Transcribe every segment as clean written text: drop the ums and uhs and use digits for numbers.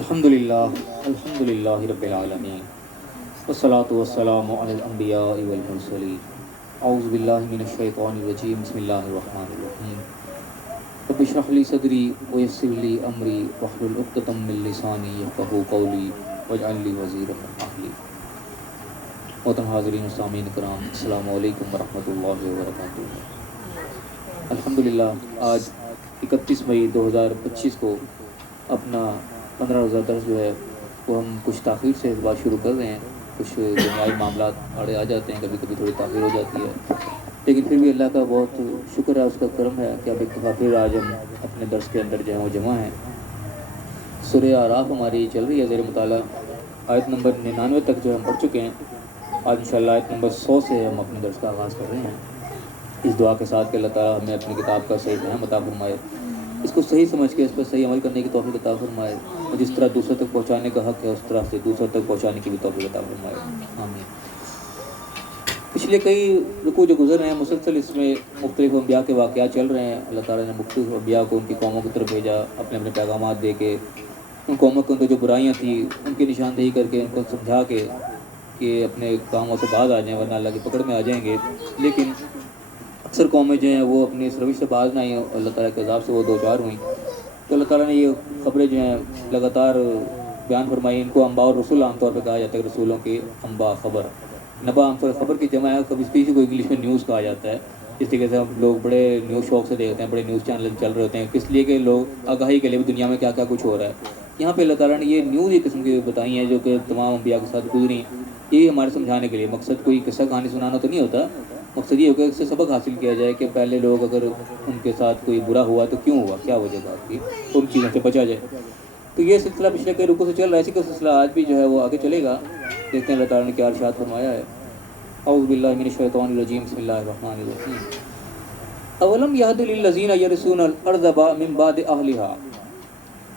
الحمدللہ رب العالمین والصلاة والسلام علی الانبیاء والمرسلین اعوذ باللہ من الشیطان الرجیم بسم اللہ الرحمن الرحیم رب اشرح لی صدری ویسر لی امری واحلل عقدۃ من لسانی یفقہوا قولی واجعل لی وزیرا من اہلی۔ محترم حاضرین و سامعین کرام، السلام علیکم ورحمۃ اللہ وبرکاتہ۔ الحمدللہ آج 31 مئی 2025 کو اپنا 15 روزہ درس جو ہے وہ ہم کچھ تاخیر سے اس بات شروع کر رہے ہیں۔ کچھ دنیائی معاملات آڑے آ جاتے ہیں، کبھی کبھی تھوڑی تاخیر ہو جاتی ہے، لیکن پھر بھی اللہ کا بہت شکر ہے، اس کا کرم ہے کہ اب ایک دفعہ پھر آج ہم اپنے درس کے اندر جو ہے وہ جمع ہیں۔ سورہ اعراف ہماری چل رہی ہے زیر مطالعہ، آیت نمبر 99 تک جو ہم پڑھ چکے ہیں۔ آج انشاءاللہ آیت نمبر 100 سے ہم اپنے درس کا آغاز کر رہے ہیں، اس دعا کے ساتھ کہ اللہ تعالیٰ ہمیں اپنی کتاب کا صحیح فہم عطا فرمائے، اس کو صحیح سمجھ کے اس پر صحیح عمل کرنے کی توفیق عطا فرمائے، اور جس طرح دوسروں تک پہنچانے کا حق ہے اس طرح سے دوسروں تک پہنچانے کی بھی توفیق عطا فرمائے، آمین۔ پچھلے کئی رکوع جو گزر رہے ہیں، مسلسل اس میں مختلف انبیاء کے واقعات چل رہے ہیں۔ اللہ تعالیٰ نے مختلف انبیاء کو ان کی قوموں کی طرف بھیجا، اپنے اپنے پیغامات دے کے، ان قوموں کو ان جو برائیاں تھیں ان کی نشاندہی کر کے، ان کو سمجھا کے کہ اپنے کاموں سے باز آ جائیں ورنہ اللہ کی پکڑ میں آ جائیں گے۔ لیکن اکثر قومیں جو ہیں وہ اپنی اس روش سے باز نہ آئیں، اللہ تعالیٰ کے عذاب سے وہ دوچار ہوئیں۔ تو اللہ تعالیٰ نے یہ خبریں جو ہیں لگاتار بیان فرمائی۔ ان کو انباء اور رسول عام طور پہ کہا جاتا ہے، رسولوں کی انباء خبر، نبا عام طور خبر کی جمع ہے، کبھی کسی کو انگلش میں نیوز کہا جاتا ہے۔ اس طریقے سے ہم لوگ بڑے نیوز شوق سے دیکھتے ہیں، بڑے نیوز چینل چل رہے ہوتے ہیں، کس لیے کہ لوگ آگاہی کے لیے بھی دنیا میں کیا کیا کچھ ہو رہا ہے۔ یہاں پہ اللہ تعالیٰ نے یہ نیوز ایک قسم کی بتائی ہیں جو کہ تمام انبیاء کے ساتھ گزری، یہ ہمارے سمجھانے کے لیے۔ مقصد کوئی قصہ کہانی سنانا تو نہیں ہوتا، مقصد یہ ہوگا کہ اس سے سبق حاصل کیا جائے کہ پہلے لوگ اگر ان کے ساتھ کوئی برا ہوا تو کیوں ہوا، کیا وجہ بات کی، ان چیزوں سے بچا جائے۔ تو یہ سلسلہ پچھلے کئی رکوع سے چل رہا ہے، اسی کا سلسلہ آج بھی جو ہے وہ آگے چلے گا۔ دیکھتے ہیں اللہ تعالیٰ نے کیا ارشاد فرمایا ہے۔ اعوذ باللہ من الشیطان الرجیم، بسم اللہ الرحمن الرحیم۔ اولم یہد للذین یرثون الارض من بعد اہلہا،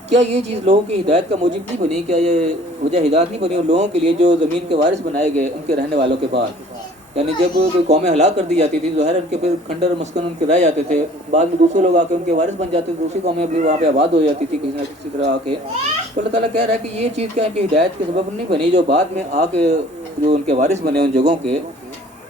کیا یہ چیز لوگوں کی ہدایت کا موجب نہیں بنی، کیا یہ وجہ ہدایت نہیں بنی ان لوگوں کے لیے جو زمین کے وارث بنائے گئے ان کے رہنے والوں کے بعد؟ یعنی جب کوئی قومیں ہلاک کر دی جاتی تھی، ظاہر ان کے پھر کھنڈر مسکن ان کے رہ جاتے تھے، بعد میں دوسرے لوگ آ کے ان کے وارث بن جاتے تھے، دوسری قومیں بھی وہاں پہ آباد ہو جاتی تھی کسی نہ کسی طرح آ کے۔ تو اللہ تعالیٰ کہہ رہا ہے کہ یہ چیز کیا ان کی ہدایت کے سبب نہیں بنی جو بعد میں آ کے جو ان کے وارث بنے ان جگہوں کے،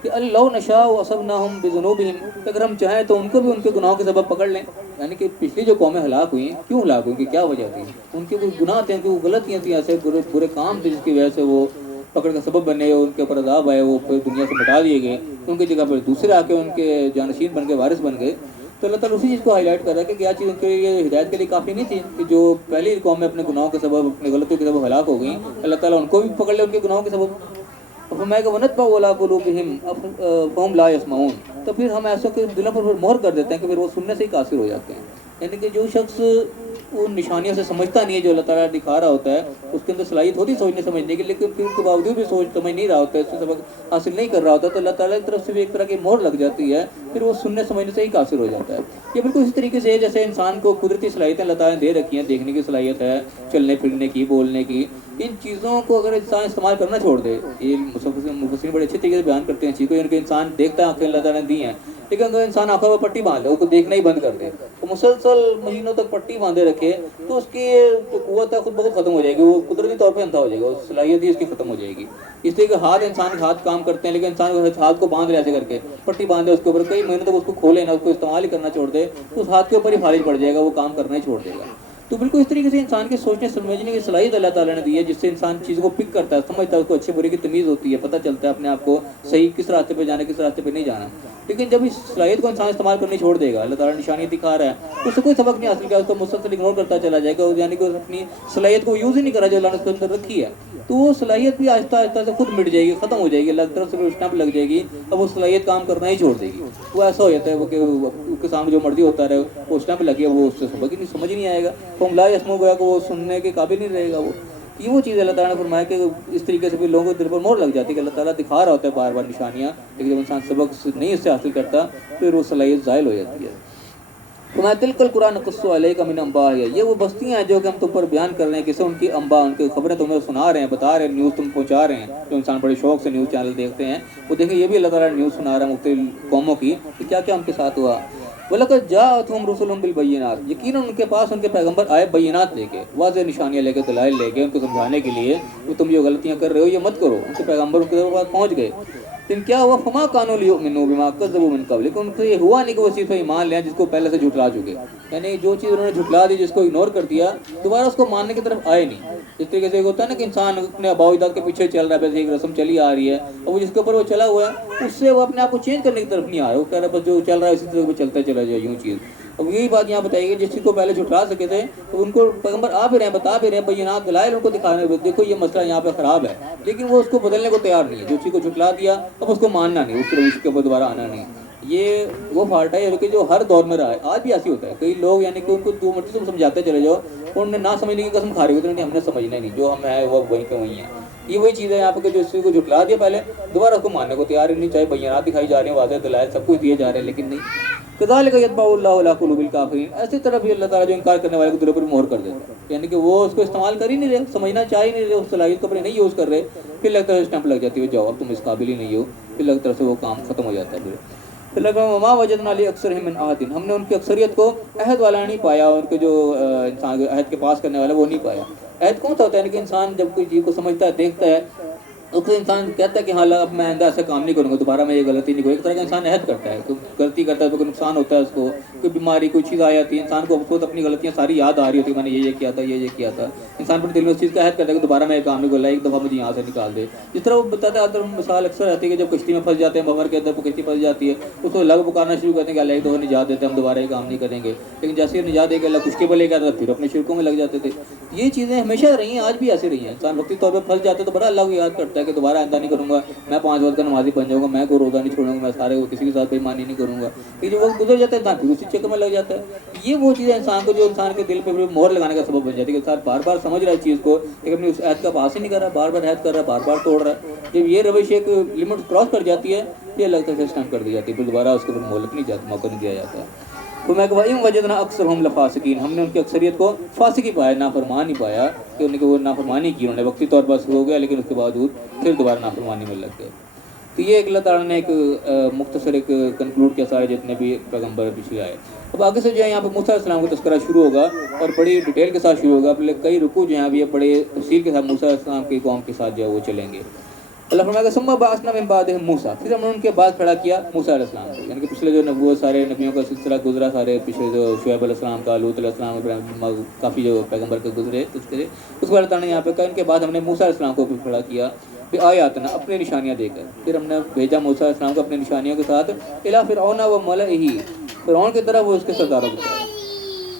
کہ اللہ نشاء اصبناہم بذنوبہم، اگر ہم چاہیں تو ان کو بھی ان کے گناہوں کے سبب پکڑ لیں۔ یعنی کہ پچھلی جو قومیں ہلاک ہوئیں، کیوں ہلاک ہوئیں، کہ کیا وجہ تھی؟ ان کے کوئی گناہ تھے، ان کی کوئی غلطیاں تھیں، ایسے برے کام تھے جس کی وجہ سے وہ پکڑ کا سبب بنے، ان کے اوپر عذاب آئے، وہ پھر دنیا سے مٹا دیے گئے، ان کی جگہ پر دوسرے آ کے ان کے جانشین بن کے وارث بن گئے۔ تو اللہ تعالیٰ اسی چیز کو ہائی لائٹ کر رہا ہے کہ کیا چیز ان کے لیے ہدایت کے لیے کافی نہیں تھی کہ جو پہلی قومیں اپنے گناہوں کے سبب، اپنے غلطیوں کے سبب ہلاک ہو گئیں، اللہ تعالیٰ ان کو بھی پکڑ لے ان کے گناہوں کے سبب۔ فرمایا کہ وَنَتْبَعُ عَلَىٰ قُلُوبِهِمْ فَهُمْ لَا يَسْمَعُونَ، تو پھر ہم ایسا کہ دلوں پر مہر کر دیتے ہیں کہ پھر وہ سننے سے ہی قاصر ہو جاتے ہیں۔ یعنی کہ جو شخص ان نشانیوں سے سمجھتا نہیں ہے جو اللہ تعالیٰ دکھا رہا ہوتا ہے، اس کے اندر صلاحیت ہوتی ہے سوچنے سمجھنے کی، لیکن پھر اس کے باوجود بھی سوچ سمجھ نہیں رہا ہوتا ہے، اس سے سبق حاصل نہیں کر رہا ہوتا، تو اللہ تعالیٰ کی طرف سے بھی ایک طرح کی مہر لگ جاتی ہے، پھر وہ سننے سمجھنے سے ہی قاصر ہو جاتا ہے۔ یہ بالکل اسی طریقے سے ہے جیسے انسان کو قدرتی صلاحیتیں اللہ تعالیٰ نے دے رکھی ہیں، دیکھنے کی صلاحیت ہے، چلنے پھرنے کی، بولنے کی، ان چیزوں کو اگر انسان استعمال کرنا چھوڑ دے، یہ مفسرین بڑے اچھے طریقے سے بیان کرتے ہیں چیز کو، یعنی کہ انسان دیکھتا ہے، آنکھیں اللہ تعالیٰ نے دی ہیں، لیکن اگر انسان آنکھوں میں پٹی باندھ لے، اس کو دیکھنا ہی بند کر دے، تو مسلسل مہینوں تک پٹی باندھے رکھے، تو اس کی جو قوت ہے خود بخود ختم ہو جائے گی، وہ قدرتی طور پہ اندھا ہو جائے گا، صلاحیت ہی اس کی ختم ہو جائے گی۔ اس لیے کہ ہاتھ انسان کے ہاتھ کام کرتے ہیں، لیکن انسان ہاتھ کو باندھ لے ایسے کر کے، پٹی باندھے اس کے اوپر کئی مہینوں تک اس کو کھولے نہ، اس کو استعمال ہی کرنا چھوڑ دے، تو اس ہاتھ کے اوپر ہی فالج پڑ جائے گا، وہ کام کرنا ہی چھوڑ دے گا۔ تو بالکل اس طریقے سے انسان کے سوچنے سمجھنے کی صلاحیت اللہ تعالیٰ نے دی ہے، جس سے انسان چیزوں کو پک کرتا ہے، سمجھتا ہے، اس کو اچھے برے کی تمیز ہوتی ہے، پتہ چلتا ہے اپنے آپ کو صحیح کس راستے پہ جانا، کس راستے پہ نہیں جانا۔ لیکن جب اس صلاحیت کو انسان استعمال کرنے چھوڑ دے گا، اللہ تعالیٰ نشانی دکھا رہا ہے، اس سے کوئی سبق نہیں حاصل کیا، اس کو مسلسل اگنور کرتا چلا جائے گا، یعنی کہ اپنی صلاحیت کو یوز ہی نہیں کرا جو اللہ نے اس کے اندر رکھی ہے، تو وہ صلاحیت بھی آہستہ آہستہ سے خود مٹ جائے گی، ختم ہو جائے گی، اللہ کی طرف سے بھی اسٹمپ لگ جائے گی، اب وہ صلاحیت کام کرنا ہی چھوڑ دے گی۔ وہ ایسا ہو جاتا ہے وہ کہ اس کے سامنے جو مرضی ہوتا رہے، وہ اسٹمپ لگے، وہ اس سے سبق ہی نہیں، سمجھ ہی نہیں آئے گا، فہم لا یسمعون، گویا کہ وہ سننے کے قابل نہیں رہے گا۔ وہ چیز اللہ تعالیٰ نے فرمایا کہ اس طریقے سے بھی لوگوں کے دل پر مہر لگ جاتی ہے کہ اللہ تعالیٰ دکھا رہا ہوتا ہے بار بار نشانیاں، لیکن جب انسان سبق نہیں اس سے حاصل کرتا پھر وہ صلاحیت زائل ہو جاتی ہے۔ فرمایا تلک القرآن نقص علیک من انباء، یہ وہ بستیاں ہیں جو کہ ہم تم پر بیان کر رہے ہیں، کسے ان کی انباء، ان کی خبریں تمہیں سنا رہے ہیں، بتا رہے ہیں، نیوز تم پہنچا رہے ہیں۔ جو انسان بڑے شوق سے نیوز چینل دیکھتے ہیں وہ دیکھیں یہ بھی اللہ تعالیٰ نے نیوز سنا رہا ہے مختلف قوموں کی کہ کیا کیا ان کے ساتھ ہوا۔ وَلَقَدْ جَاءَتْهُمْ رُسُلُهُم بِالْبَيِّنَاتِ، یقیناً ان کے پاس ان کے پیغمبر آئے بینات لے کے، واضح نشانیاں لے کے، دلائل لے کے، ان کو سمجھانے کے لیے کہ تم جو غلطیاں کر رہے ہو یہ مت کرو۔ ان کے پیغمبر ان کے پاس پہنچ گئے، لیکن کیا ہوا؟ فما كانوا ليؤمنوا بما كذبوا من قبل، لیکن ان کو یہ ہوا نہیں کہ وہ چیز پہ ایمان لیں جس کو پہلے سے جھٹلا چکے، یعنی جو چیز انہوں نے جھٹلا دی، جس کو اگنور کر دیا، دوبارہ اس کو ماننے کی طرف آئے نہیں۔ اس طریقے سے ہوتا ہے نا کہ انسان اپنے آباء و اجداد کے پیچھے چل رہا ہے، ویسے ایک رسم چلی آ رہی ہے، اور وہ جس کے اوپر وہ چلا ہوا ہے اس سے وہ اپنے آپ کو چینج کرنے کی طرف نہیں آ رہا، وہ کہہ رہا ہے بس جو چل رہا ہے اسی طرح چلتا چلا جائے یوں چیز۔ اب یہی بات یہاں بتائی گئی، جس چیز کو پہلے جھٹلا سکے تھے تو ان کو پیغمبر آ بھی رہے ہیں، بتا بھی رہے ہیں، بینات دلائل ان کو دکھا رہے ہیں، دیکھو یہ مسئلہ یہاں پہ خراب ہے، لیکن وہ اس کو بدلنے کو تیار نہیں ہے۔ جو چیز کو جھٹلا دیا اب اس کو ماننا نہیں، اس روش کے اوپر دوبارہ آنا نہیں۔ یہ وہ فالٹ ہے کہ جو ہر دور میں رہا ہے، آج بھی ایسی ہوتا ہے۔ کئی لوگ یعنی کہ ان کو دو مرتبہ تم سمجھاتے چلے جاؤ اور انہیں نہ سمجھنے کی قسم کھا رہی ہوتی ہے، ہم نے سمجھنا نہیں، جو ہم ہے وہ وہیں پہ وہیں ہیں۔ یہ وہی چیز ہے یہاں پہ کہ جو اس چیز کو جھٹلا دیا پہلے، دوبارہ اس کو ماننے کو تیار ہی نہیں، چاہے بینات دکھائی جا رہے ہیں، واضح دلائل سب کچھ دیے جا رہے ہیں، لیکن نہیں۔ کذالک یطبع اللہ علی قلوب الکافرین، ایسی طرح بھی اللہ تعالیٰ جو انکار کرنے والے کو دلوں پر مہر کر دیتا ہے، یعنی کہ وہ اس کو استعمال کر ہی نہیں رہے، سمجھنا چاہ ہی نہیں رہے، اس صلاحیت کو اپنے نہیں یوز کر رہے، پھر لگتا ہے اسٹمپ لگ جاتی ہے، جاؤ اب تم اس قابل ہی نہیں ہو، پھر لگتا ہے وہ کام ختم ہو جاتا ہے۔ پھر لگا وما وجدنا لاکثرهم من عہد، ہم نے ان کی اکثریت کو عہد والا نہیں پایا، ان کے جو انسان عہد کے پاس کرنے والا وہ نہیں پایا۔ عہد کون سا ہوتا ہے؟ یعنی کہ انسان جب کوئی چیز کو سمجھتا ہے، دیکھتا ہے، اس انسان کہتا ہے کہ ہاں اب میں آئندہ ایسا کام نہیں کروں گا، دوبارہ میں یہ غلطی نہیں کروں۔ ایک طرح کا انسان عہد کرتا ہے، کوئی غلطی کرتا ہے تو کوئی نقصان ہوتا ہے اس کو، کوئی بیماری کوئی چیز آ جاتی ہے، انسان کو خود اپنی غلطیاں ساری یاد آ رہی ہوتی ہے، میں نے یہ کیا تھا، یہ کیا تھا، انسان اپنے دل میں اس چیز کا عہد کرتا ہے کہ دوبارہ میں یہ کام نہیں کروں، ایک دفعہ مجھے یہاں سے نکال دے۔ جس طرح وہ بتاتا ہے، مثال اکثر آتی ہے کہ جب کشتی میں پھنس جاتے ہیں، بمر کے اندر کشتی پھنس جاتی ہے، اس کو لگ پکارنا شروع کرتے ہیں کہ اللہ ایک دفعہ نجات دیتے ہیں، ہم دوبارہ یہ کام نہیں کریں گے، لیکن جیسے یہ نجات دے کے اللہ خشکی پہ لے کے آتا ہے پھر اپنے شرکوں میں لگ جاتے تھے۔ یہ چیزیں ہمیشہ رہی ہیں، آج بھی ایسی رہی ہیں۔ انسان وقتی طور پہ پھنس جاتا ہے تو بڑا اللہ کو یاد کرتا ہے کہ دوبارہ آئندہ نہیں کروں گا، میں 5 وقت کا نمازی بن جاؤں گا، میں کوئی روزہ نہیں چھوڑوں گا، میں سارے کسی کے ساتھ بےایمانی نہیں کروں گا۔ یہ جو وقت گزر جاتا ہے انسان پھر اسی چکر میں لگ جاتا ہے۔ یہ وہ چیزیں انسان کو جو انسان کے دل پہ مہر لگانے کا سبب بن جاتی ہے کہ انسان بار بار سمجھ رہا ہے چیز کو، لیکن اپنی اس عہد کا پاس ہی نہیں کر رہا، بار بار عہد کر رہا ہے، بار بار توڑ رہا ہے۔ جب یہ روش ایک لمٹ کراس کر جاتی ہے، یہ لگتا ہے اسٹینڈ کر دی جاتی ہے، پھر دوبارہ اس کے اوپر مہلت نہیں جاتا، موقع نہیں دیا جاتا ہے۔ تو میں کہا وجدنا اکثرهم لفاسقین، ہم نے ان کی اکثریت کو فاسق ہی پایا، نافرمان ہی پایا، کہ ان کی وہ نافرمانی کی، انہوں نے وقتی طور پر ہو گیا لیکن اس کے باوجود پھر دوبارہ نافرمانی میں لگ گئے۔ تو یہ ایک اللہ تعالیٰ نے ایک مختصر ایک کنکلوڈ کیا سارے جتنے بھی پیغمبر پیچھے آئے۔ اب آگے سے جو ہے یہاں پہ موسیٰ علیہ السلام کا تذکرہ شروع ہوگا اور بڑی ڈیٹیل کے ساتھ شروع ہوگا، پہلے کئی رکوع جو ہیں ابھی بڑے تفصیل کے ساتھ موسیٰ علیہ السلام کی قوم کے ساتھ جو ہے وہ چلیں گے۔ اللہ فرمائے گا ثم بعثنا من بعدهم موسیٰ، پھر ہم نے ان کے بعد کھڑا کیا موسیٰ علیہ السلام کو، یعنی کہ پچھلے جو نبوت سارے نبیوں کا سلسلہ گزرا، سارے پچھلے جو شعیب علیہ السلام کا، لوط علیہ السلام، ابراہیم، کافی جو پیغمبر کے گزرے تذکرے، اس کو اللہ تعالیٰ نے یہاں پہ کہا ان کے بعد ہم نے موسیٰ علیہ السلام کو بھی کھڑا کیا آیاتنا، اپنے نشانیاں دے کر، پھر ہم نے بھیجا موسیٰ علیہ السلام کو اپنے نشانیوں کے ساتھ الی فرعون و ملئہ، فرعون کی طرف وہ اس کے سرداروں کو۔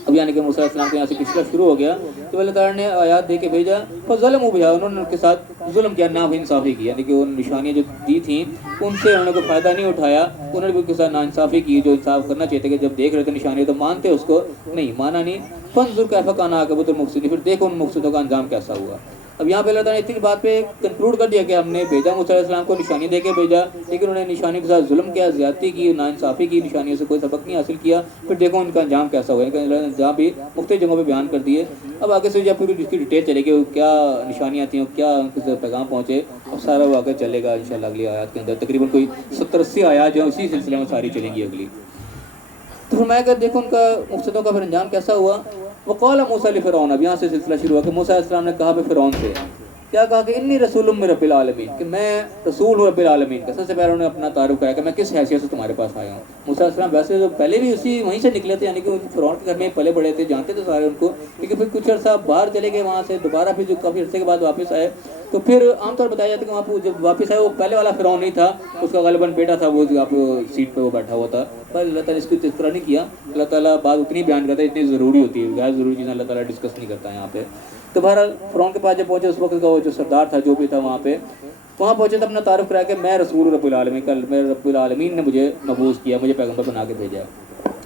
اب یعنی کہ موسیٰ علیہ السلام کے یہاں سے قصہ شروع ہو گیا تو اللہ تعالیٰ نے آیات دے کے بھیجا، فظلموا بہا، انہوں نے ان کے ساتھ ظلم کیا، ناانصافی کی، یعنی کہ ان نشانیاں جو دی تھیں ان سے انہوں نے کوئی فائدہ نہیں اٹھایا، انہوں نے بھی ان کے ساتھ ناانصافی کی، جو انصاف کرنا چاہتے کہ جب دیکھ رہے تھے نشانیاں تو مانتے اس کو، نہیں مانا نہیں۔ فانظر کیف کان عاقبۃ المفسدین، پھر دیکھو ان مفسدوں کا انجام کیسا ہوا۔ اب یہاں پہ اللہ تعالیٰ نے اتنی بات پہ کنکلوڈ کر دیا کہ ہم نے بھیجا موسیٰ علیہ السلام کو، نشانی دے کے بھیجا، لیکن انہوں نے نشانی کے ساتھ ظلم کیا، زیادتی کی، ناانصافی کی، نشانیوں سے کوئی سبق نہیں حاصل کیا، پھر دیکھو ان کا انجام کیسا ہوا۔ اللہ نے انجام بھی مختلف جگہوں پہ بیان کر دیے۔ اب آگے سے جب پوری اس کی ڈیٹیل چلے گی، کیا نشانیاں تھیں، کیا ان کے پیغام پہنچے، اب سارا وہ آگے چلے گا انشاءاللہ اگلی آیات کے اندر، تقریباً کوئی 70-80 آیات جو ہیں اسی سلسلے میں ساری چلیں گی اگلی۔ تو فرمایا کہ دیکھو ان کا مقصدوں کا پھر انجام کیسا ہوا۔ وقال موسیٰ لفرعون، اب یہاں سے سلسلہ شروع ہوا کہ موسیٰ علیہ السلام نے کہا فرعون سے، کیا کہا کہ انی رسول من رب العالمین، کہ میں رسول ہوں رب العالمین کا۔ سب سے پہلے انہوں نے اپنا تعارف کرایا کہ میں کس حیثیت سے تمہارے پاس آیا ہوں۔ موسیٰ علیہ السلام ویسے تو پہلے بھی اسی وہیں سے نکلے تھے، یعنی کہ فرعون کے گھر میں پلے بڑے تھے، جانتے تھے سارے ان کو، لیکن پھر کچھ عرصہ باہر چلے گئے وہاں سے، دوبارہ پھر جو کافی عرصے کے بعد واپس آئے تو پھر عام طور بتایا جاتا ہے کہ وہاں پہ جب واپس آئے وہ پہلے والا فرعون نہیں تھا، اس کا غالباً بیٹا تھا، وہ آپ سیٹ پہ وہ بیٹھا ہوا تھا، پر اللہ تعالیٰ نے اس کو تذکرہ نہیں کیا۔ اللہ تعالیٰ بات اتنی بیان کرتا ہے اتنی ضروری ہوتی ہے، غیر ضروری چیزیں اللہ تعالیٰ ڈسکس نہیں کرتا ہے یہاں پہ۔ تو بہرحال فرعون کے پاس جب پہنچے اس وقت کا وہ جو سردار تھا جو بھی تھا وہاں پہنچے تو اپنا تعارف کرایا کہ میں رسول رب العالمین کا، میں رب العالمین نے مجھے مبعوث کیا، مجھے پیغمبر بنا کے بھیجا۔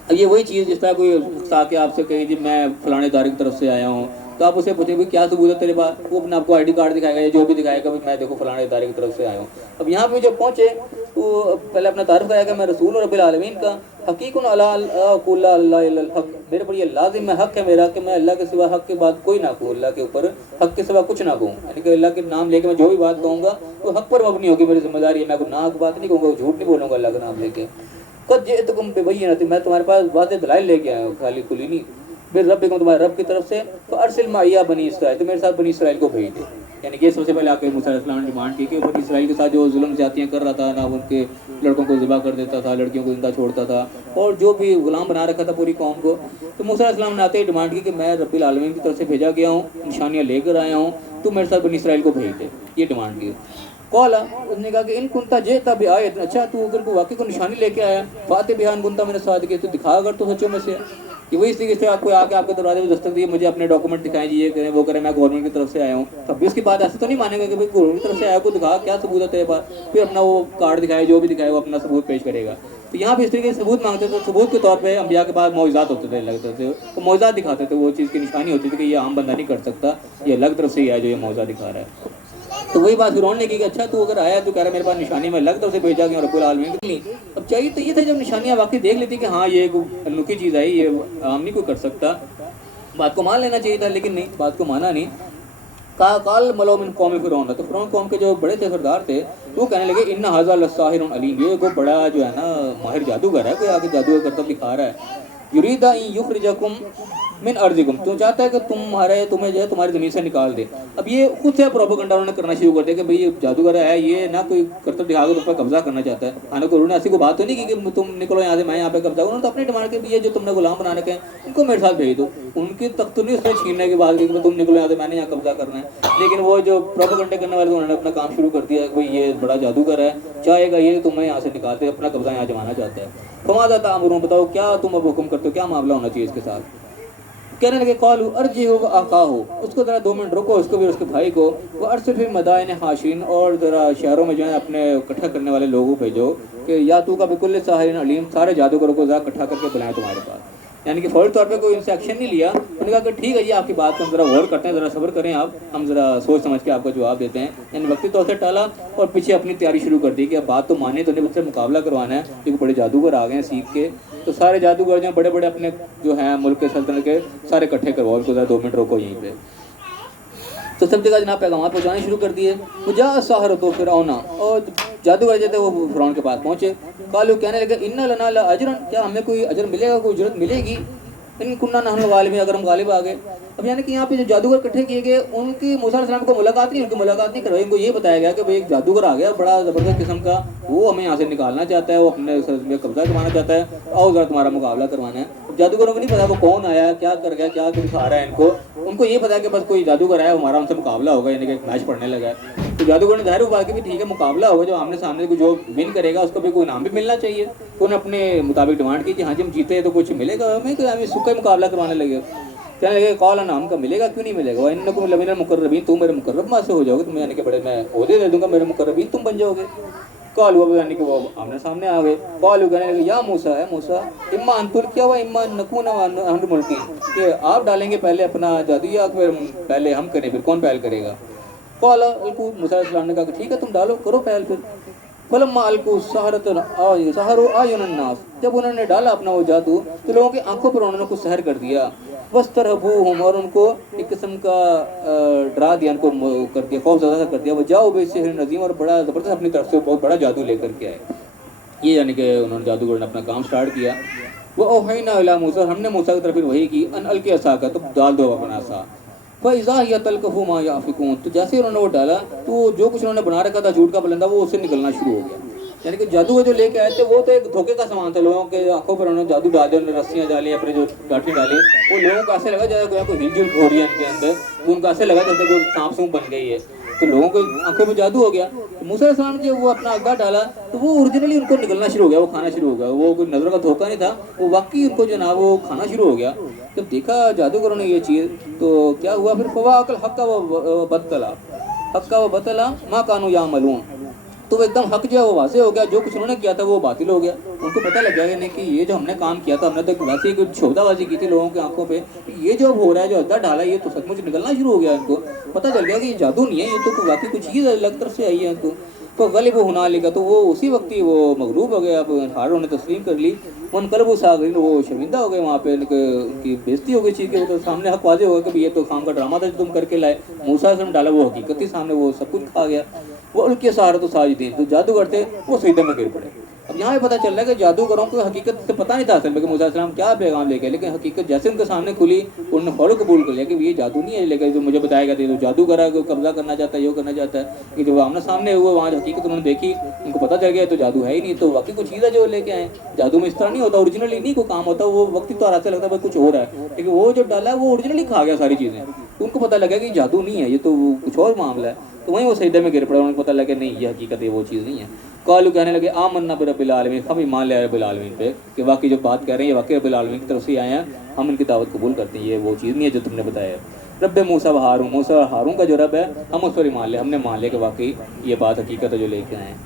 اب یہ وہی چیز جس طرح کوئی آ کے آپ سے کہے جی میں فلاں ادارے کی طرف سے آیا ہوں، تو آپ اسے پوچھیں گے کیا ثبوت ہے تیرے پاس، وہ اپنے آپ کو آئی ڈی کارڈ دکھائے گا یا جو بھی دکھائے گا میں دیکھو فلاں ادارے کی طرف سے آیا ہوں۔ اب یہاں پہ جب پہنچے تو پہلے اپنا تعارف کرایا کہ میں رسول رب العالمین کا، حقیق اقول لا الہ الا الحق، میرے پر یہ لازم ہے، حق ہے میرا کہ میں اللہ کے سوا حق کے بعد کوئی نہ کہوں، اللہ کے اوپر حق کے سوا کچھ نہ کہوں، یعنی کہ اللہ کے نام لے کے میں جو بھی بات کہوں گا وہ حق پر مبنی ہوگی، میری ذمہ داری ہے، میں کوئی ناحق بات نہیں کہوں گا، جھوٹ نہیں بولوں گا اللہ کا نام لے کے۔ قد جئتکم ببینۃ، میں تمہارے پاس واضح دلائل لے کے آیا ہوں، خالی کلی نہیں، پھر ربکم، تمہارے رب کی طرف سے، فارسل معی بنی اسرائیل، تو میرے ساتھ بنی اسرائیل کو بھیج دے۔ یعنی کہ سب سے پہلے آ کے موسیٰ علیہ السلام نے ڈیمانڈ کی کہ بنی اسرائیل کے ساتھ جو ظلم زیادتیاں کر رہا تھا، نہ ان کے لڑکوں کو ذبح کر دیتا تھا، لڑکیوں کو زندہ چھوڑتا تھا، اور جو بھی غلام بنا رکھا تھا پوری قوم کو، تو موسیٰ علیہ السلام نے آتے ہی ڈیمانڈ کی کہ میں رب العالمین کی طرف سے بھیجا گیا ہوں، نشانیاں لے کر آیا ہوں، تو میرے ساتھ بنی اسرائیل کو بھیج دے، یہ ڈیمانڈ کی۔ قالا، اس نے کہا کہ ان کنتا جئت بآیۃ، اچھا تو اگر کوئی واقعی کوئی نشانی لے کے آیا، فاتح بہا ان کنتا من الصادقین، تو دکھا اگر تو سچوں میں سے ہے۔ کہ وہی اس طریقے سے آپ کو آ کے آپ کے دروازے میں دستک دیے، مجھے اپنے ڈاکومنٹ دکھائیں جی، یہ کریں وہ کریں، میں گورنمنٹ کی طرف سے آیا ہوں، تب بھی اس کی بات ایسے تو نہیں مانیں گا کہ بھائی گورنمنٹ کی طرف سے آیا کو دکھا، کیا ثبوت ہے تیرے پاس، پھر اپنا وہ کارڈ دکھائے، جو بھی دکھائے وہ اپنا ثبوت پیش کرے گا۔ تو یہاں بھی اس طریقے سے ثبوت مانگتے تھے، ثبوت کے طور پہ انبیاء کے پاس معجزات ہوتے تھے، لگتے تھے وہ معجزات دکھاتے تھے، وہ چیز کی نشانی ہوتی تھی کہ یہ عام بندہ نہیں کر سکتا، یہ الگ طرف سے ہی ہے جو یہ معجزہ دکھا رہا ہے۔ تو وہی بات فرعون نے کی کہ اچھا تو اگر آیا تو کہہ رہا ہے میرے پاس نشانی، میں الگ طرف سے بھیجا گیا رب العالمین کے لیے۔ اب چاہیے تو یہ تھا جب نشانیاں واقعی دیکھ لیتی کہ ہاں یہ ایک انوکھی چیز آئی، یہ عام نہیں کوئی کر سکتا، بات کو مان لینا چاہیے تھا، لیکن نہیں، بات کو مانا نہیں۔ کہا قال ملو من قوم فرعون، تو فرعون قوم کے جو بڑے تھے سردار تھے وہ کہنے لگے ان ھذا لساحر علیم، یہ کوئی بڑا جو ہے نا ماہر جادوگر ہے، کوئی آگے جادو کرتا دکھا رہا ہے۔ یرید ان یخرجکم من ارضکم، تو چاہتا ہے کہ تمہیں جو ہے تمہاری زمین سے نکال دے۔ اب یہ خود سے پروپیگنڈا انہوں نے کرنا شروع کر دیا کہ بھئی یہ جادوگر ہے، یہ نہ کوئی کرتب دکھا کر تم پر قبضہ کرنا چاہتا ہے، حالانکہ انہوں نے ایسی کوئی بات تو نہیں کی کہ تم نکلو یہاں سے میں یہاں پہ قبضہ کروں، انہوں نے تو اپنے ڈیمانڈ کے یہ جو تم نے غلام بنا رکھے ہیں ان کو میرے ساتھ بھیج دو، ان کی تخت تو نہیں اس نے چھیننے کے بعد کہ تم نکلو یہاں سے میں نے یہاں قبضہ کرنا ہے، لیکن وہ جو پروپیگنڈے کرنے والے انہوں نے اپنا کام شروع کر دیا کہ بھئی یہ بڑا جادوگر ہے، چاہے گا یہ تمہیں یہاں سے نکال دے، اپنا قبضہ یہاں جمانا چاہتا ہے۔ فماذا تأمرون، بتاؤ کیا تم اب حکم کرتے ہو، کیا معاملہ ہونا چاہیے اس کے ساتھ؟ کہنے لگے قالوا ارجعوا واخاه، اس کو ذرا 2 منٹ روکو، اس کو بھی اس کے بھائی کو، وارسل فی المدائن حاشرین، اور ذرا شہروں میں جو ہے اپنے اکٹھا کرنے والے لوگوں بھیجو کہ یا تو کا بکل ساحر علیم، سارے جادوگروں کو ذرا اکٹھا کر کے بلائیں تمہارے پاس۔ یعنی کہ فوری طور پہ کوئی ان سے ایکشن نہیں لیا، انہوں نے کہا کہ ٹھیک ہے جی آپ کی بات کو ہم ذرا غور کرتے ہیں، ذرا صبر کریں آپ، ہم ذرا سوچ سمجھ کے آپ کو جواب دیتے ہیں۔ یعنی وقتی طور سے ٹالا اور پیچھے اپنی تیاری شروع کر دی کہ اب بات تو مانی تو نہیں، مجھ سے مقابلہ کروانا ہے، کیونکہ بڑے جادوگر آ گئے ہیں سیکھ کے، تو سارے جادوگر جو ہیں بڑے بڑے اپنے جو ہیں ملک کے سلطنت کے سارے اکٹھے کرواؤ، ان کو ذرا 2 منٹ روکو یہیں پہ۔ تو سب جگہ جناب پیغامات پہنچانے شروع کر دیے۔ وجاء السحرۃ فرعون، اور جادوگر جو تھے وہ فرعون کے پاس پہنچے۔ قالوا، کہنے لگے ان لنا لاجرا، کیا ہمیں کوئی اجر ملے گا، کوئی اجرت ملے گی، ان کننا نحن الغالبین، اگر ہم غالب آ گئے۔ اب یعنی کہ یہاں پہ جو جادوگر اکٹھے کیے گئے ان کی موسیٰ علیہ السلام کو ملاقات نہیں کروائی، ان کو یہ بتایا گیا کہ بھئی ایک جادوگر آ گیا بڑا زبردست قسم کا، وہ ہمیں یہاں سے نکالنا چاہتا ہے، وہ اپنے سر میں قبضہ کروانا چاہتا ہے، آؤ ذرا تمہارا مقابلہ کروانا ہے۔ جادوگروں کو نہیں پتا وہ کون آیا، کیا کر گیا، کیا دکھا رہا ہے ان کو یہ پتا ہے کہ بس کوئی جادوگر ہے، ہمارا ان سے مقابلہ ہوگا، یعنی کہ ایک میچ پڑنے لگا ہے۔ تو جادوگر نے ظاہر ہوا کہ بھی ٹھیک ہے مقابلہ ہوگا، جو آمنے سامنے کو جو ون کرے گا اس کو بھی کوئی انعام بھی ملنا چاہیے۔ انہوں نے اپنے مطابق ڈیمانڈ کی کہ ہاں جی ہم جیتے تو کچھ ملے گا ہمیں، کہ ہمیں سکہ مقابلہ کروانے لگے۔ کہنے لگے قال انعام کا ملے گا، کیوں نہیں ملے گا، وانکم لمن المقربین، تم میرے مقرب میں سے ہو جاؤ گے، تم یعنی کہ بڑے میں عہدے دے دوں گا، میرے مقربین تم بن جاؤ گے۔ قالوا، یعنی کہ وہ آمنے سامنے آ گئے۔ قالوا، کہنے لگے یا موسیٰ، ہے موسیٰ، اما ان تلقی و اما ان نکون نحن الملقین، کہ آپ ڈالیں گے پہلے اپنا جادو یا پھر پہلے ہم کریں، پھر کون پہل کرے گا؟ قال القوا، موسیٰ علیہ السلام نے کہا کہ ٹھیک ہے تم ڈالو، کرو پہل پھر۔ فلما القوا السحروا اعین الناس، جب انہوں نے ڈالا اپنا وہ جادو تو لوگوں کی آنکھوں پر انہوں نے کچھ سحر کر دیا۔ واسترهبوهم، اور ان کو ایک قسم کا ڈرا دیا، ان کو کر دیا، خوف زدہ کر دیا۔ وجاؤ بسحر عظیم، اور بڑا زبردست اپنی طرف سے بہت بڑا جادو لے کر کے آئے۔ یہ یعنی کہ انہوں نے جادوگر نے اپنا کام سٹارٹ کیا۔ وأوحینا الی موسیٰ، ہم نے موسیٰ کی طرف وحی کی، ان القی عصاک، تو ڈال دو اپنا عصا۔ فإذا هي تلقف ما یافکون، تو جیسے انہوں نے وہ ڈالا تو جو کچھ انہوں نے بنا رکھا تھا جھوٹ کا پلندہ وہ اس سے نکلنا شروع ہو گیا۔ یعنی کہ جادو جو لے کے آئے تھے وہ تو ایک دھوکے کا سامان تھا، لوگوں کے آنکھوں پر انہوں نے جادو ڈال دیا، انہوں نے رسیاں ڈالی، اپنے جو لاٹھی ڈالی، وہ لوگوں کو ایسے لگا جیسے کوئی ہل جل ہو رہی ہے ان کے اندر، تو ان کو ایسے لگا جیسے کوئی سانپ سونپ بن گئی ہے، تو لوگوں کو آنکھوں میں جادو ہو گیا۔ موسیٰ علیہ السلام نے جب وہ اپنا اگا ڈالا تو وہ اوریجنلی ان کو نکلنا شروع ہو گیا، وہ کھانا شروع ہو گیا، وہ کوئی نظر کا دھوکہ نہیں تھا، وہ واقعی ان کو جو نا وہ کھانا شروع ہو گیا۔ جب دیکھا جادوگروں نے یہ چیز تو کیا ہوا پھر، فواق الحق و بطلا، حق و بطلا ما کانوا یعملون، تو وہ ایک دم حق جو ہے وہ واضح ہو گیا، جو کچھ انہوں نے کیا تھا وہ باطل ہو گیا۔ ان کو پتہ لگ گیا کہ یہ جو ہم نے کام کیا تھا، ہم نے تو ویسے ہی کوئی چھوٹا بازی کی تھی لوگوں کی آنکھوں پہ، یہ جو اب ہو رہا ہے، جو ادا ڈالا ہے، یہ تو سچ مچ نکلنا شروع ہو گیا۔ ان کو پتہ چل گیا کہ یہ جادو نہیں ہے، یہ تو واقعی کچھ چیز الگ طرف سے آئی ہے ان کو۔ تو غلبوا ہنالک، تو وہ اسی وقت ہی وہ مغلوب ہو گئے، اب ہاروں نے تسلیم کر لی۔ منقلبوا صاغرین، وہ شرمندہ ہو گئے، وہاں پہ ان کی بےزتی ہو گئی چیز کے، وہ تو سامنے حق واضح ہو گیا کہ یہ تو خام کا ڈرامہ تھا جو تم کر کے لائے، موسیٰ نے ڈالا وہ حقیقت ہی سامنے، وہ سب کچھ کھا گیا۔ وہ القی السحرۃ ساجدین، تو جادوگر تھے وہ سجدے میں گر پڑے۔ اب یہاں بھی پتہ چل رہا ہے کہ جادوگروں کو حقیقت سے پتہ نہیں تھا اصل میں کہ موسیٰ علیہ السلام کیا پیغام لے کے، لیکن حقیقت جیسے ان کے سامنے کھلی انہوں نے فوراً قبول کر لیا کہ یہ جادو نہیں ہے، لیکن جو مجھے بتایا گیا تھا تو جادوگر ہے، قبضہ کرنا چاہتا ہے، یہ کرنا چاہتا ہے، کہ جب آمنے سامنے ہوئے وہاں حقیقت انہوں نے دیکھی، ان کو پتہ چل گیا تو جادو ہے ہی نہیں، تو واقعی کوئی چیز ہے جو لے کے آئے. جادو میں اس طرح نہیں ہوتا، اوریجنلی نہیں کوئی کام ہوتا، وہ وقتی طور سے لگتا ہے بس کچھ ہو رہا ہے، لیکن وہ جو ڈالا ہے وہ اوریجنلی کھا گیا ساری چیزیں. تو ان کو پتہ لگا کہ یہ جادو نہیں ہے، یہ تو کچھ اور معاملہ ہے. تو وہیں وہ سجدے میں گر پڑے، انہیں پتہ لگا نہیں یہ حقیقت ہے، وہ چیز نہیں ہے. قالوا کہنے لگے آمنا برب العالمین، ہم ایمان لے آئے رب العالمین پہ کہ واقعی جو بات کہہ رہے ہیں یہ واقعی رب العالمین کی طرف سے آئے ہیں، ہم ان کی دعوت قبول کرتے ہیں، یہ وہ چیز نہیں ہے جو تم نے بتایا ہے. رب موسیٰ و ہارون، موسیٰ اور ہارون کا جو رب ہے ہم اس پر ایمان لے، ہم نے مان لیا کہ واقعی یہ بات حقیقت ہے جو لے کے آئے ہیں.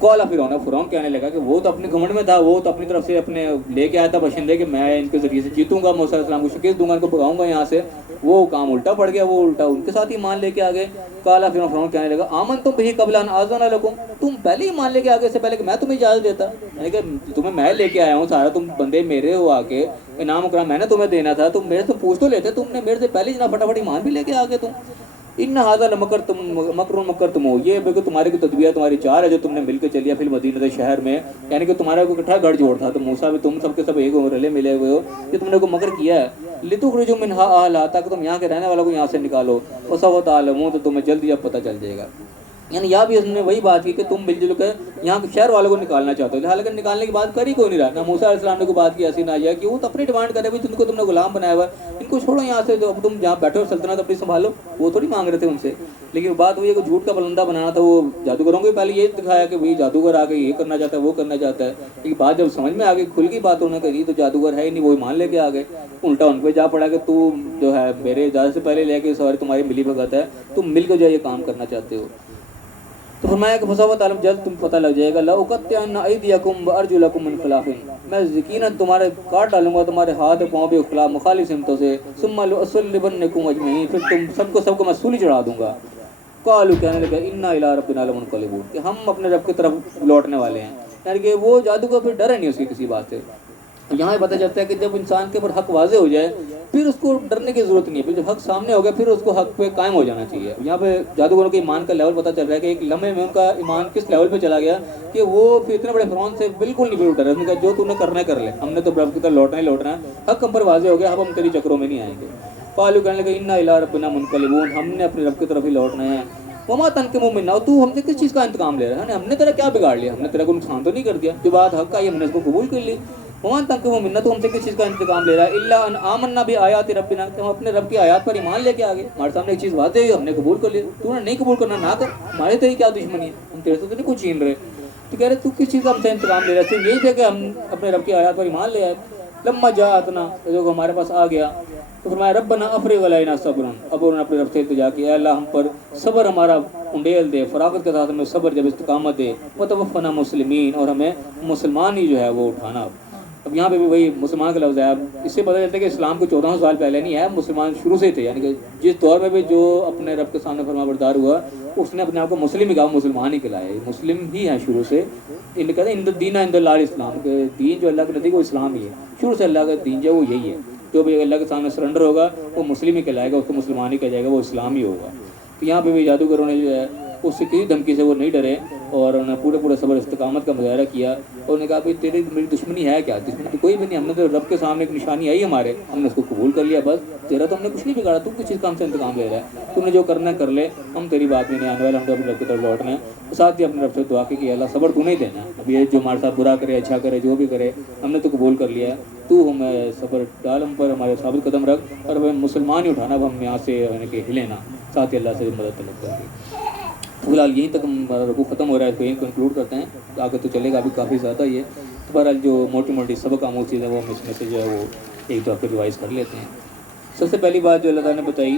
قال فرعون کہنے لگا کہ وہ تو اپنے گھمنڈ میں تھا، وہ تو اپنی طرف سے اپنے لے کے آیا تھا باشندے کہ میں ان کے ذریعے سے جیتوں گا، موسیٰ علیہ السلام کو شکست دوں گا، ان کو بھگاؤں گا یہاں سے. وہ کام الٹا پڑ گیا، وہ الٹا ان کے ساتھ ہی مان لے کے آگے. قال فرعون کہنے لگا آمنتم بہ قبل ان آذن لکم، تم پہلے ہی مان لے کے آگے سے پہلے کہ میں تمہیں اجازت دیتا، یعنی کہ تمہیں میں لے کے آیا ہوں سارا، تم بندے میرے ہو، آ کے انعام اکرام میں نے تمہیں دینا تھا، تم میرے سے پوچھ تو لیتے، تم نے میرے سے پہلے جناب فٹافٹ ایمان بھی لے کے آگے. تم ان ھذا مکر تم ہو، یہ بالکل تمہاری کی تدبیر، تمہاری چال ہے جو تم نے مل کے چلیا فی المدینہ شہر میں، یعنی کہ تمہارا کوئی اکٹھا گھر جوڑ تھا، تو موسیٰ بھی تم سب کے سب ایک ہو، رلے ملے ہوئے ہو، کہ تم نے کوئی مکر کیا ہے. لتخرجوا منھا اہلھا، تاکہ تم یہاں کے رہنے والوں کو یہاں سے نکالو. فسوف تعلمون، تو تمہیں جلدی اب پتہ چل جائے گا. یعنی یہاں بھی اس نے وہی بات کی کہ تم مل جل کر یہاں کے شہر والوں کو نکالنا چاہتے ہو، حالانکہ نکالنے کی بات کر ہی کوئی نہیں رہا. نہ موسیٰ علیہ السلام نے کوئی بات کی ایسی نہ یہ کہ وہ تو اپنی ڈیمانڈ کرے بھائی تم نے غلام بنایا ہوا ہے، ان کو چھوڑو یہاں سے، اب تم جہاں بیٹھے ہو سلطنت اپنی سنبھالو. وہ تھوڑی مانگ رہے تھے ان سے، لیکن بات وہی ہے کہ جھوٹ کا بلندہ بنانا تھا. وہ جادوگروں کو بھی پہلے یہ دکھایا کہ وہی جادوگر آ کے یہ کرنا چاہتا ہے، وہ کرنا چاہتا ہے، لیکن بات جب سمجھ میں آ گئی، کھل کی بات انہوں نے کہی تو جادوگر ہے ہی نہیں، وہ ایمان لے کے آ گئے. الٹا ان پہ جا پڑا کہ تو جو ہے میرے اجازت سے پہلے لے کے سواری تمہاری ملی بھگت ہے، تم مل کے جو یہ کام کرنا چاہتے ہو. تو فرمایا کہ فسوف تعلمون، جلد تم پتہ لگ جائے گا. لأقطعن أيديكم وأرجلكم من خلاف، میں یقیناً تمہارے کاٹ ڈالوں گا تمہارے ہاتھ پاؤں بھی خلاف مخالف سمتوں سے. ثم لأصلبنكم أجمعين، پھر تم سب کو میں سولی چڑھا دوں گا. قالوا کہنے لگے إنا إلى ربنا لمنقلبون، کہ ہم اپنے رب کی طرف لوٹنے والے ہیں. یعنی کہ وہ جادو کا پھر ڈر ہے نہیں اس کی کسی بات سے. یہاں پتہ چلتا ہے کہ جب انسان کے اوپر حق واضح ہو جائے پھر اس کو ڈرنے کی ضرورت نہیں ہے، پھر جب حق سامنے ہو گیا پھر اس کو حق پہ قائم ہو جانا چاہیے. یہاں پہ جادوگروں کے ایمان کا لیول پتہ چل رہا ہے کہ ایک لمحے میں ان کا ایمان کس لیول پہ چلا گیا کہ وہ پھر اتنے بڑے فرعون سے بالکل نہیں ڈر رہے. انہوں نے کہا جو تم نے کرنا ہے کر لے، ہم نے تو رب کی طرف لوٹنا ہی لوٹنا ہے، حق ہم پر واضح ہو گیا، اب ہم تیری چکروں میں نہیں آئیں گے. قالوا کہنے لگے انا الی ربنا منقلبون، ہم نے اپنے رب کی طرف ہی لوٹنا ہے. وما تنقم منا، تو ہم سے کس چیز کا انتقام لے رہا ہے؟ ہم نے تیرا کیا بگاڑ لیا؟ ہم نے تیرا کوئی نقصان تو نہیں کر دیا، جو بات حق آئی ہم نے اس کو قبول کر لی. وما تنقم منا، تو ہم سے کس چیز کا انتقام لے رہا ہے؟ الا ان آمنا بآیات ربنا، کہ ہم اپنے رب کی آیات پر ایمان لے کے آ گئے، ہمارے سامنے ایک چیز واضح ہوئی ہم نے قبول کر لی، تو نے نہیں قبول کرنا نہ کر، ہمارے تیری کیا دشمنی ہے، ہم تیرے سے تو نہیں کچھ چھین رہے. تو کہہ رہے تو کس چیز کا ہم سے انتقام لے رہے ہیں؟ صرف یہی تھا کہ ہم اپنے رب کی آیات پر ایمان لے آئے. لما جاءتنا، جو ہمارے پاس آ گیا تو فرمایا ربنا افرغ علینا صبرا، اب انہوں نے اپنے رب سے التجا کیا، اے اللہ ہم پر صبر ہمارا انڈیل دے، فراغت کے ساتھ ہمیں صبر جب استقامت دے. وتوفنا مسلمین، اور ہمیں مسلمان ہی جو ہے وہ اٹھانا. اب یہاں پہ بھی وہی مسلمان کا لفظ ہے. اب اس سے پتہ چلتا ہے کہ اسلام کو 1400 سال پہلے نہیں ہے، مسلمان شروع سے تھے، یعنی کہ جس دور میں بھی جو اپنے رب کے سامنے فرما بردار ہوا اس نے اپنے آپ کو مسلم ہی کہا، مسلمان ہی کہلایا، مسلم ہی ہیں شروع سے. ان کہتے ہیں ان دین عند اللہ اسلام، کہ دین جو اللہ کے نزدیک وہ اسلام ہی ہے، شروع سے اللہ کا دین جو ہے وہ یہی ہے. جو بھی اللہ کے سامنے سرنڈر ہوگا وہ مسلم ہی کہلائے گا، اس کو مسلمان ہی کہا جائے گا، وہ اسلام ہی ہوگا. تو یہاں پہ بھی جادوگروں نے جو ہے اس سے کسی دھمکی سے وہ نہیں ڈرے اور انہوں نے پورے صبر استقامت کا مظاہرہ کیا. اور انہوں نے کہا بھائی تیری میری دشمنی ہے کیا؟ دشمنی تو کوئی بھی نہیں، ہم نے تو رب کے سامنے ایک نشانی آئی ہمارے، ہم نے اس کو قبول کر لیا، بس تیرا تو ہم نے کچھ نہیں بگاڑا، تو کس چیز کا ہم سے انتقام لے رہا ہے؟ تم نے جو کرنا ہے کر لے، ہم تیری بات میں نہیں آنے والے، ہم تو اپنے رب کی طرف لوٹنا ہے. ساتھ ہی اپنے رب سے دعا کی کہ اللہ صبر تو نہیں دینا، اب یہ جو ہمارے ساتھ برا کرے اچھا کرے جو بھی کرے ہم نے تو قبول کر لیا ہے، تو ہمیں صبر ڈال، ہم پر ہمارے ثابت قدم رکھ، اور ہمیں مسلمان ہی اٹھانا، اب ہم یہاں سے یعنی کہ ہلے نہ، ساتھ ہی اللہ سے مدد طلب کر دی. فی الحال یہیں تک ہمارا رکوع ختم ہو رہا ہے، اس کو یہیں کنکلوڈ کرتے ہیں، آگے تو چلے گا ابھی کافی زیادہ ہی ہے. تو بہرحال جو موٹی موٹی سبق آموز چیزیں وہ ہم اس میں سے جو ہے وہ ایک دو ہفتے ریوائز کر لیتے ہیں. سب سے پہلی بات جو اللہ تعالیٰ نے بتائی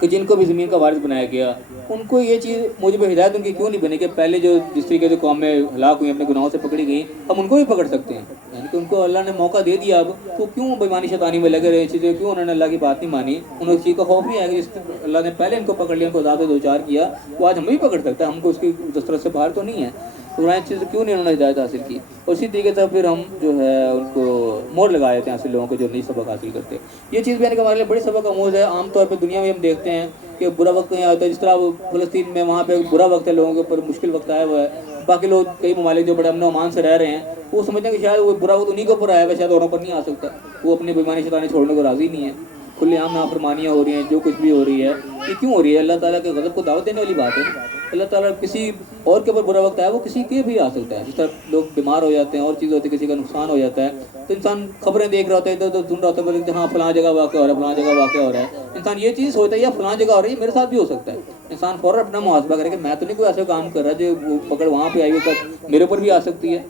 کہ جن کو بھی زمین کا وارث بنایا گیا ان کو یہ چیز موجب ہدایت ان کی کیوں نہیں بنی کہ پہلے جو جس طریقے سے قومیں ہلاک ہوئی اپنے گناہوں سے پکڑی گئیں ہم ان کو بھی پکڑ سکتے ہیں. یعنی کہ ان کو اللہ نے موقع دے دیا، اب تو کیوں بےمانی شیطانی میں لگے رہے چیزیں، کیوں انہوں نے اللہ کی بات نہیں مانی؟ انہیں اس چیز کا خوف نہیں آیا کہ جس اللہ نے پہلے ان کو پکڑ لیا، ان کو عذاب سے دوچار کیا، وہ آج ہمیں بھی پکڑ سکتا ہے، ہم کو اس کی دسترس سے باہر تو نہیں ہے. قرآن چیز کیوں نہیں انہوں نے ہدایت حاصل کی؟ اور اسی طریقے سے پھر ہم جو ہے ان کو مور لگا دیتے ہیں ایسے لوگوں کو جو نہیں سبق حاصل کرتے. یہ چیز بھی یعنی کہ ہمارے لیے بڑی سبق آموز ہے. عام طور پہ دنیا میں ہم دیکھتے ہیں کہ برا وقت نہیں آتا، جس طرح فلسطین میں وہاں پہ برا وقت ہے، لوگوں کے اوپر مشکل وقت آیا ہوا ہے، باقی لوگ کئی ممالک جو بڑے امن و امان سے رہ رہے ہیں وہ سمجھتے ہیں کہ شاید وہ برا وقت انہیں کے اوپر آیا ہے، شاید اوروں پر نہیں آ سکتا. وہ اپنی بیمانی شیطانی چھوڑنے کو راضی نہیں ہے. کھلے عام نافرمانیاں ہو رہی ہیں، جو کچھ بھی ہو رہی ہے یہ کیوں ہو رہی ہے؟ اللہ تعالیٰ کے غضب کو دعوت دینے والی بات ہے. اللہ تعالیٰ کسی اور کے اوپر برا وقت آیا وہ کسی کے بھی آ سکتا ہے. جس طرح لوگ بیمار ہو جاتے ہیں اور چیز ہوتی ہے، کسی کا نقصان ہو جاتا ہے تو انسان خبریں دیکھ رہا ہوتا ہے، ادھر ادھر سن رہا ہوتا ہے کہ ہاں فلاں جگہ واقع ہو رہا ہے، فلاں جگہ واقع ہو رہا ہے. انسان یہ چیز سوچتا ہے یا فلاں جگہ ہو رہی ہے میرے ساتھ بھی ہو سکتا ہے. انسان فوراً اپنا محاسبہ کرے کہ میں تو نہیں کوئی ایسا کام کر رہا جو وہ پکڑ وہاں پہ آئی ہوئی تک میرے اوپر بھی آ سکتی ہے.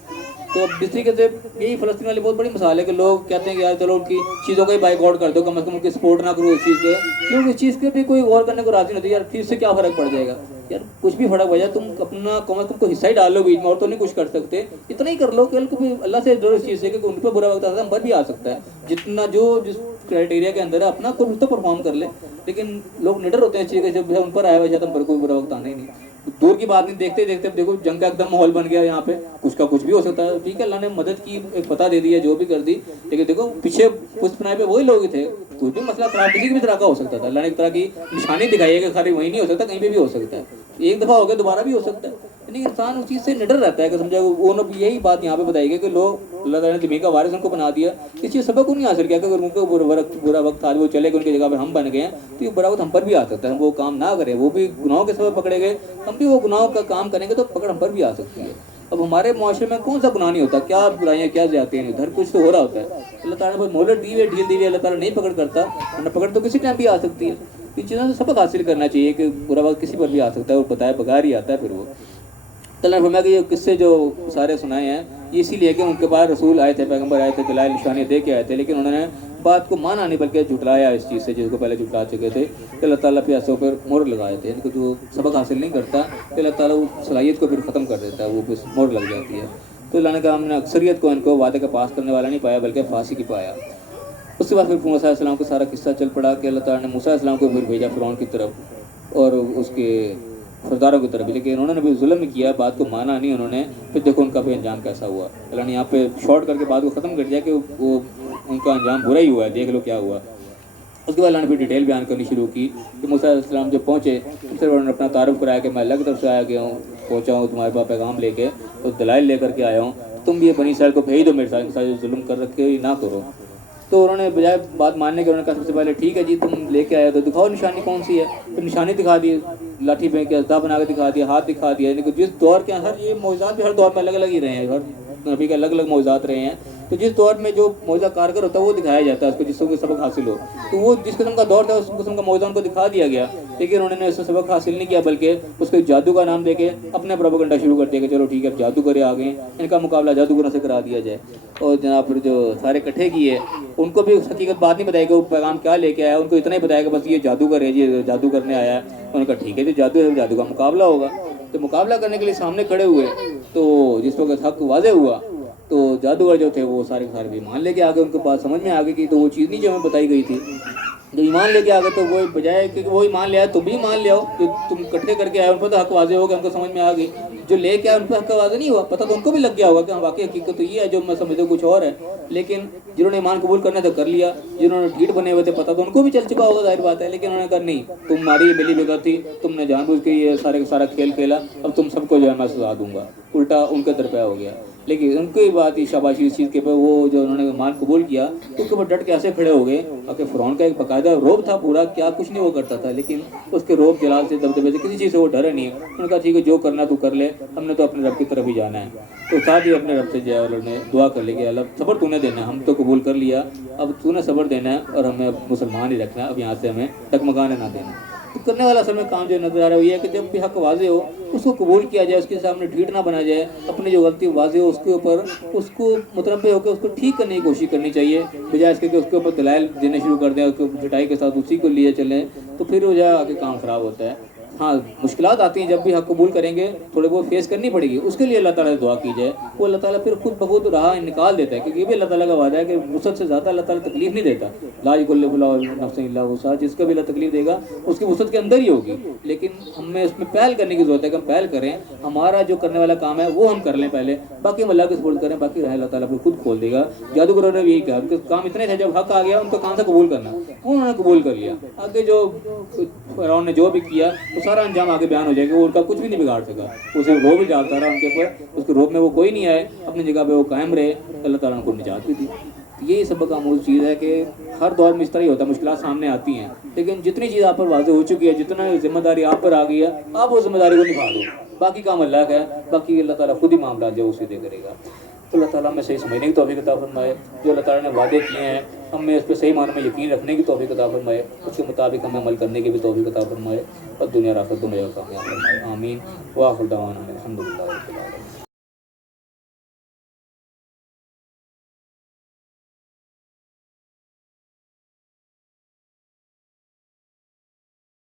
تو اب جس طریقے سے یہی فلسطین والی بہت بڑی مثال ہے کہ لوگ کہتے ہیں کہ یار چلو ان کی چیزوں کا ہی بائک آؤٹ کر دو، کم از کم ان کی سپورٹ نہ کرو اس چیز کے. لوگ اس چیز کے بھی کوئی غور کرنے کو راضی نہیں ہوتے. یار چیز سے کیا فرق پڑ جائے گا؟ یار کچھ بھی فرق پڑ جائے، تم اپنا کم از کم کو حصہ ہی ڈال لو بیچ میں، اور تو نہیں کچھ کر سکتے. اتنا ہی کر لو کہ اللہ سے ڈرو اس چیز سے کہ ان پہ برا وقت آتا ہے ہم پر بھی آ سکتا ہے. جتنا جو جس کرائٹیریا کے اندر ہے اپنا کچھ تو پرفارم کر لے. لیکن لوگ نڈر ہوتے ہیں اس چیز کے، جب ان پر آیا ہوا شاید ہم پر کوئی برا وقت آنا ہی نہیں. دور کی بات نہیں، دیکھتے دیکھتے دیکھو جنگ کا ایک دم ماحول بن گیا یہاں پہ. کچھ کا کچھ بھی ہو سکتا ہے. ٹھیک ہے اللہ نے مدد کی، ایک فتح دے دی ہے، جو بھی کر دی، لیکن دیکھو پیچھے پشت پناہ پہ وہی لوگ ہی تھے. کوئی بھی مسئلہ خراب کسی بھی طرح کا ہو سکتا تھا. اللہ نے ایک طرح کی نشانی دکھائی ہے کہ خالی وہیں نہیں ہو سکتا، کہیں پہ بھی ہو سکتا ہے. ایک دفعہ ہو گیا دوبارہ بھی ہو سکتا ہے. یعنی انسان اس چیز سے نڈر رہتا ہے کہ سمجھا وہ یہی بات یہاں پہ بتائی گئی کہ لوگ اللہ تعالیٰ نے زمین کا وارث ان کو بنا دیا. اس چیز سبق کو نہیں حاصل کیا کہ اگر ان کو برا وقت آج وہ چلے گئے ان کی جگہ پہ ہم بن گئے ہیں تو یہ برا وقت ہم پر بھی آ سکتا ہے. ہم وہ کام نہ کریں، وہ بھی گناہوں کے سبب پکڑے گئے، ہم بھی وہ گناہوں کا کام کریں گے تو پکڑ ہم پر بھی آ سکتی ہے. اب ہمارے معاشرے میں کون سا گناہ نہیں ہوتا؟ کیا برائیاں کیا زیادتیاں نہیں، ادھر کچھ تو ہو رہا ہوتا ہے. اللہ تعالیٰ نے مہلت دی ہے، ڈھیل دی ہے، اللہ تعالیٰ نہیں پکڑ کرتا، ورنہ پکڑ تو کسی ٹائم بھی آ سکتی ہے. ان چیزوں سے سبق حاصل کرنا چاہیے کہ برا وقت کسی پر بھی آ سکتا ہے اور بتائے بغیر ہی آتا ہے. پھر وہ اللہ نے فرمایا کہ یہ قصے جو سارے سنائے ہیں یہ اسی لیے کہ ان کے پاس رسول آئے تھے، پیغمبر آئے تھے، دلائل نشانیاں دے کے آئے تھے، لیکن انہوں نے بات کو مانا نہیں بلکہ جھٹلایا اس چیز سے جس کو پہلے جھٹلا چکے تھے. کہ اللہ تعالیٰ پہ ایسے پھر مہر لگائے تھے. ان کو جو سبق حاصل نہیں کرتا کہ اللہ تعالیٰ اس صلاحیت کو پھر ختم کر دیتا ہے، وہ بس مہر لگ جاتی ہے. تو اللہ نے کہا ہم نے اکثریت کو ان کو وعدے کا پاس کرنے والا نہیں پایا بلکہ فاسق کی پایا. اس کے بعد پھر موسیٰ علیہ السلام کا سارا قصہ چل پڑا کہ اللہ تعالیٰ نے موسیٰ علیہ السلام کو پھر بھیجا فرعون کی طرف اور اس کے سرداروں کی طرف، لیکن انہوں نے بھی ظلم کیا، بات کو مانا نہیں انہوں نے. پھر دیکھو ان کا بھی انجام کیسا ہوا. اللہ نے یہاں پہ شارٹ کر کے بات کو ختم کر دیا کہ وہ ان کا انجام برا ہی ہوا ہے، دیکھ لو کیا ہوا. اس کے بعد اللہ نے پھر ڈیٹیل بیان کرنی شروع کی کہ موسیٰ علیہ السلام جب پہنچے ان سے انہوں نے اپنا تعارف کرایا کہ میں اللہ کی طرف سے آیا گیا ہوں، پہنچا ہوں تمہارے پاس پیغام لے کے اور دلائل لے کر کے آیا ہوں. تم بھی یہ بنی اسرائیل کو بھیج دو میرے ساتھ، ان کے ساتھ جو ظلم کر رکھے نہ کرو. تو انہوں نے بجائے بات ماننے کے انہوں نے کہا سب سے پہلے ٹھیک ہے جی تم لے کے آئے تو دکھاؤ نشانی کون سی ہے. پھر نشانی دکھا دی، لاٹھی پھینک کے اسدا بنا کے دکھا دیا، ہاتھ دکھا دیا. یعنی کہ جس دور کے ہر یہ معجزات بھی ہر دور میں الگ الگ ہی رہے ہیں، ہر نبی کے الگ الگ معجزات رہے ہیں. تو جس دور میں جو معجزہ کارگر ہوتا ہے وہ دکھایا جاتا ہے اس کو، جس کو سبق حاصل ہو. تو وہ جس قسم کا دور تھا اس قسم کا معجزہ ان کو دکھا دیا گیا، لیکن انہوں نے اس سے سبق حاصل نہیں کیا بلکہ اس کو جادو کا نام دے کے اپنے پروپیگنڈا شروع کر دیا کہ چلو ٹھیک ہے اب جادوگر آ گئے، ان کا مقابلہ جادوگروں سے کرا دیا جائے. اور جناب پھر جو سارے اکٹھے کیے ان کو بھی حقیقت بات نہیں بتائی کہ وہ پیغام کیا لے کے آیا. ان کو اتنا ہی بتایا کہ بس یہ جادوگر ہے جی، جادو کرنے آیا ہے. انہوں نے کہا ٹھیک ہے جی جادو ہے، جادو کا مقابلہ ہوگا. تو مقابلہ کرنے کے لیے سامنے کھڑے ہوئے تو جس وقت حق واضح ہوا تو جادوگر جو تھے وہ سارے سارے بھی ایمان لے کے آگے. ان کو بات سمجھ میں آ گئی کہ تو وہ چیز نہیں جو ہمیں بتائی گئی تھی. جو ایمان لے کے آ گئے تو وہ بجائے کہ وہ ایمان لے آئے تو بھی ایمان لے آؤ. جو تم اکٹھے کر کے آئے ان پر تو حق واضح ہو گیا، ان کو سمجھ میں آ گئی. جو لے کے آئے ان پہ حق واضح نہیں ہوا، پتہ تو ان کو بھی لگ گیا ہوگا کہ واقعی حقیقت تو یہ ہے، جو میں سمجھتا ہوں کچھ اور ہے. لیکن جنہوں نے ایمان قبول کرنا تھا کر لیا، جنہوں نے ڈھیٹ بنے ہوئے تھے پتہ تو ان کو بھی چل چکا ہوگا، ظاہر بات ہے. لیکن انہوں نے کہا نہیں تمہاری ملی بگڑ تھی، تم نے جان بوجھ کے یہ سارے کا سارا کھیل کھیلا، اب تم سب کو جو ہے میں سزا دوں گا. الٹا ان کے درپے ہو گیا. لیکن ان کی بات ہی شاباشی اس چیز کے پر وہ جو انہوں نے ایمان قبول کیا اس کے اوپر ڈٹ کے ایسے کھڑے ہو گئے کہ فرعون کا ایک باقاعدہ روب تھا پورا، کیا کچھ نہیں وہ کرتا تھا، لیکن اس کے روب جلال سے دبدبے سے کسی چیز سے وہ ڈرے نہیں. انہوں نے کہا ٹھیک ہے جو کرنا تو کر لے، ہم نے تو اپنے رب کی طرف ہی جانا ہے. تو ساتھ ہی اپنے رب سے جو انہوں نے دعا کر لی کہ اللہ صبر تو نے دینا ہے، ہم تو قبول کر لیا، اب تو نے صبر دینا ہے اور ہمیں مسلمان ہی رکھنا ہے، اب یہاں سے ہمیں ڈگمگانے نہ دینا. تو کرنے والا اصل میں کام جو نظر آ رہا ہے وہ یہ ہے کہ جب بھی حق واضح ہو اس کو قبول کیا جائے، اس کے سامنے ڈھیٹ نہ بنا جائے. اپنی جو غلطی واضح ہو اس کے اوپر اس کو متنبع ہو کے اس کو ٹھیک کرنے کی کوشش کرنی چاہیے، بجائے اس کے کہ اس کے اوپر دلائل دینے شروع کر دیں، اس کو جٹائی کے ساتھ اسی کو لیے چلیں. تو پھر وہ جا کے کام خراب ہوتا ہے. ہاں مشکلات آتی ہیں جب بھی حق قبول کریں گے، تھوڑے بہت فیس کرنی پڑے گی، اس کے لیے اللہ تعالیٰ سے دعا کی جائے. وہ اللہ تعالیٰ پھر خود بخود راہ نکال دیتا ہے، کیونکہ یہ بھی اللہ تعالیٰ کا وعدہ ہے کہ وسعت سے زیادہ اللہ تعالیٰ تکلیف نہیں دیتا. لا یکلف اللہ نفسا الا وسعہا، جس کا بھی اللہ تکلیف دے گا اس کی وسعت کے اندر ہی ہوگی. لیکن ہمیں اس میں پہل کرنے کی ضرورت ہے کہ ہم پہل کریں، ہمارا جو کرنے والا کام ہے وہ ہم کر لیں پہلے، باقی ہم اللہ کے سپرد کریں، باقی راہ اللہ تعالیٰ پھر خود کھول دے گا. جادوگروں نے یہی کہا، ان کے کام اتنے تھے جب حق آ گیا ان کا کام تھا قبول کرنا، انہوں نے قبول کر لیا. آگے جو فرعون نے جو بھی کیا وہ سارا انجام آگے بیان ہو جائے گا. وہ ان کا کچھ بھی نہیں بگاڑ سکا. اسے روب بھی ڈالتا رہا ان کے اوپر, اس کے روب میں وہ کوئی نہیں آئے, اپنی جگہ پہ وہ قائم رہے, اللہ تعالیٰ نے ان کو نجات بھی دی. یہی سبق آموز چیز ہے کہ ہر دور میں اس طرح ہی ہوتا ہے, مشکلات سامنے آتی ہیں, لیکن جتنی چیز آپ پر واضح ہو چکی ہے, جتنا ذمہ داری آپ پر آ گئی ہے, آپ وہ ذمہ داری کو نبھا دو. باقی کام اللہ کا ہے, باقی اللہ تعالیٰ خود ہی معاملات جو اسے دے کرے گا. تو اللہ تعالیٰ ہمیں صحیح سمجھنے کی توفیق عطا فرمائے, جو اللہ تعالیٰ نے وعدے کیے ہیں ہمیں اس پہ صحیح معنی میں یقین رکھنے کی توفیق عطا فرمائے, اس کے مطابق ہمیں عمل کرنے کی بھی توفیق عطا فرمائے, اور دنیا اور آخرت دونوں جگہ کامیاب فرمائے. آمین. وآخر دعوانا الحمدللہ.